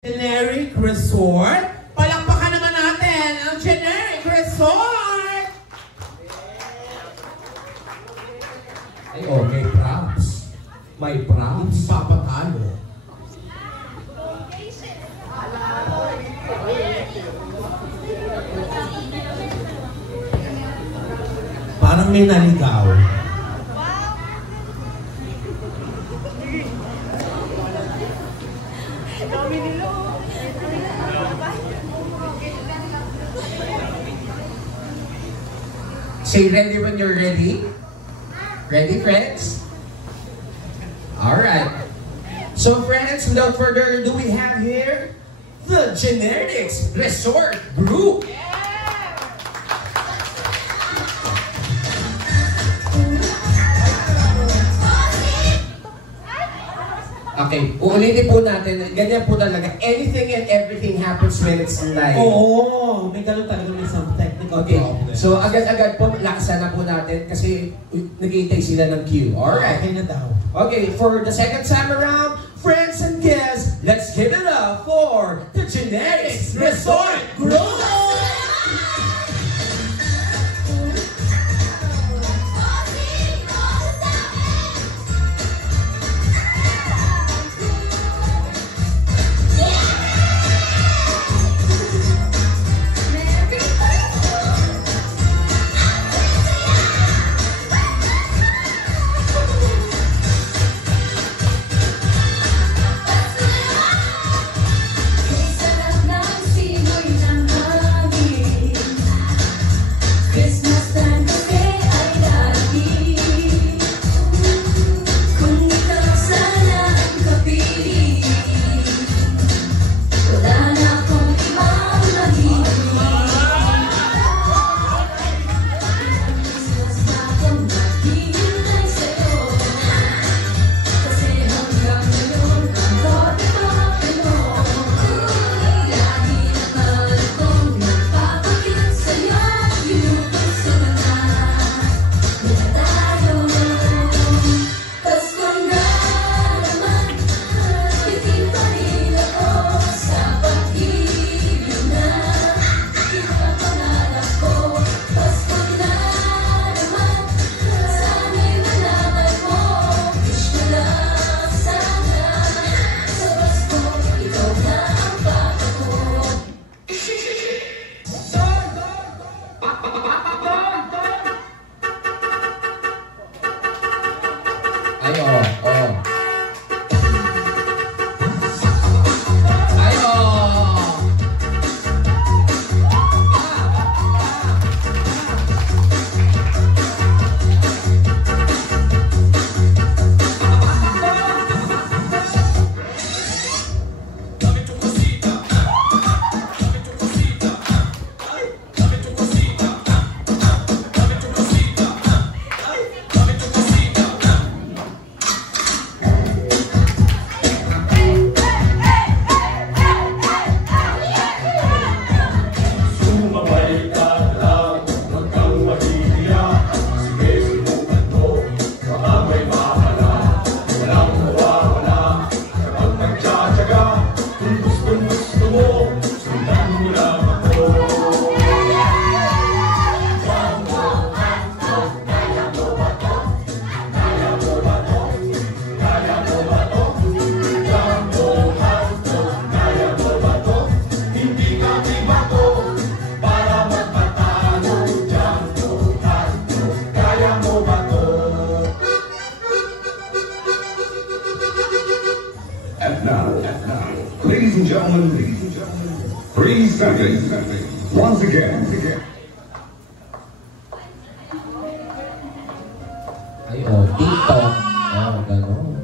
Generic Resort. Palakpakan naman natin ang Generic Resort! Ay, oh, may props. May props. Hindi papatalo. Parang may naligaw. Say ready when you're ready. Ready, friends? Alright. So, friends, without further ado, we have here the Genetics Resort Group. Okay, uulitin po natin, ganyan po talaga. Anything and everything happens when it's live. Oo, may ganun talaga, may some technical problem. So agad-agad po, lakasan na po natin kasi nag-iintay sila ng cue. Alright. Okay na daw. Okay, for the second time around, friends and guests, let's give it up for the Genetics Resort Group! Ladies and gentlemen, 3 seconds. Once again. Ay, oh, TikTok. Oh, gano'n.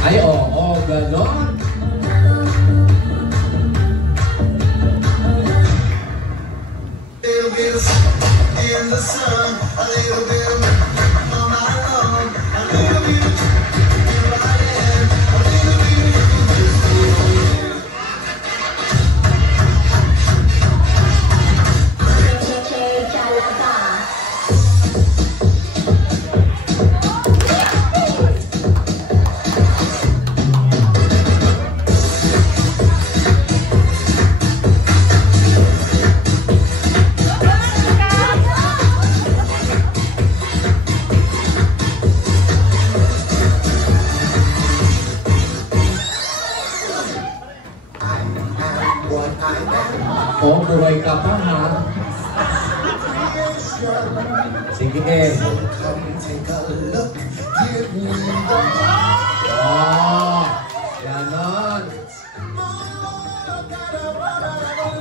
Ay, oh, gano'n. In the sun, a little bit of all night long, a little bit of Oh, buhay ka pa, ha? Sige, Ed. Come take a look, give me the Oh, ganon. my love, got a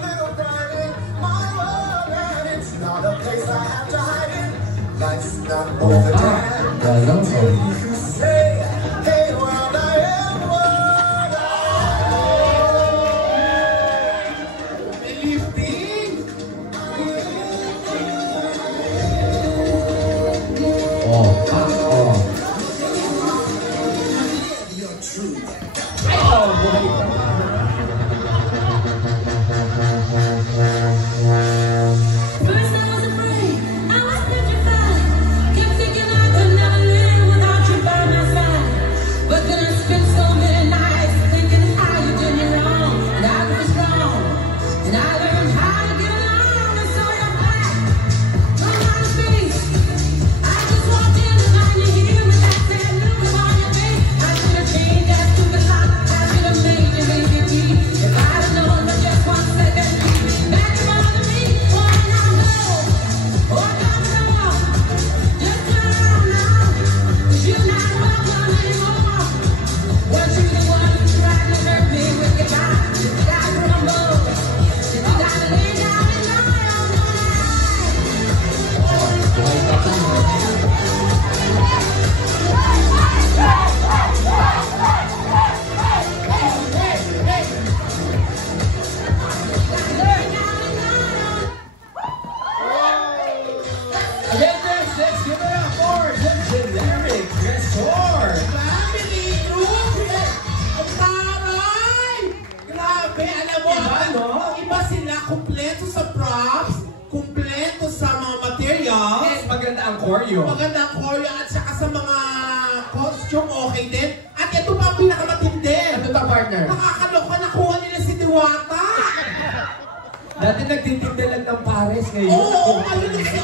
little burning. My love, and it's not a place I have to hide in. Life's not worth the time. Ganon. You can say, hey world, I am what I am. Lifting. Oh, oh. Your truth. Oh, buhay ka pa. First I was afraid, I was petrified. Kept thinking I could never live without you by my side. But then I spent so many nights thinking how you did me wrong, and I grew strong, and I learned how to get along. And so you're back from outer space. I just walked in and now you're here with that sad look upon your face. I should have changed that stupid lock. I should have made you leave me if I'd have known for just 1 second. Back in front of me, why not go? Or come on, just turn around now, 'cause you're not welcome anymore. Was you the one who tried to hurt me with your mind? Did I crumble? Did you gotta lay down and die all night? Buhay ka pa, ha? Again, friends, let's give it up for the Generic Resort. Family group! Ang taray! Grabe, alam mo, Iba, no? iba sila, kumpleto sa props, kumpleto sa mga materials, Yes, maganda ang choreo. maganda ang choreo at saka sa mga costume, okay din. At ito pa ang pinakamatindi. Ano to, partner? Nakakaloka, nakuha nila si Diwata. Dati nagtitinda lang ng pares ngayon. Oo, ayun ang siya.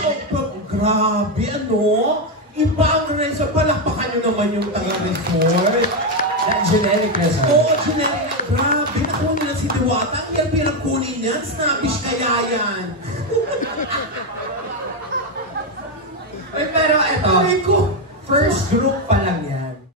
Grabe, ano? Iba ang resort. Palakpakan nyo naman yung taga-resort. That Generic Resort. Oo, generic. Grabe, nakuha nila si Diwata. Ang hirap kunin yan. Snappish kaya yan. Ay, pero eto, Ay ko. first group pa lang yan.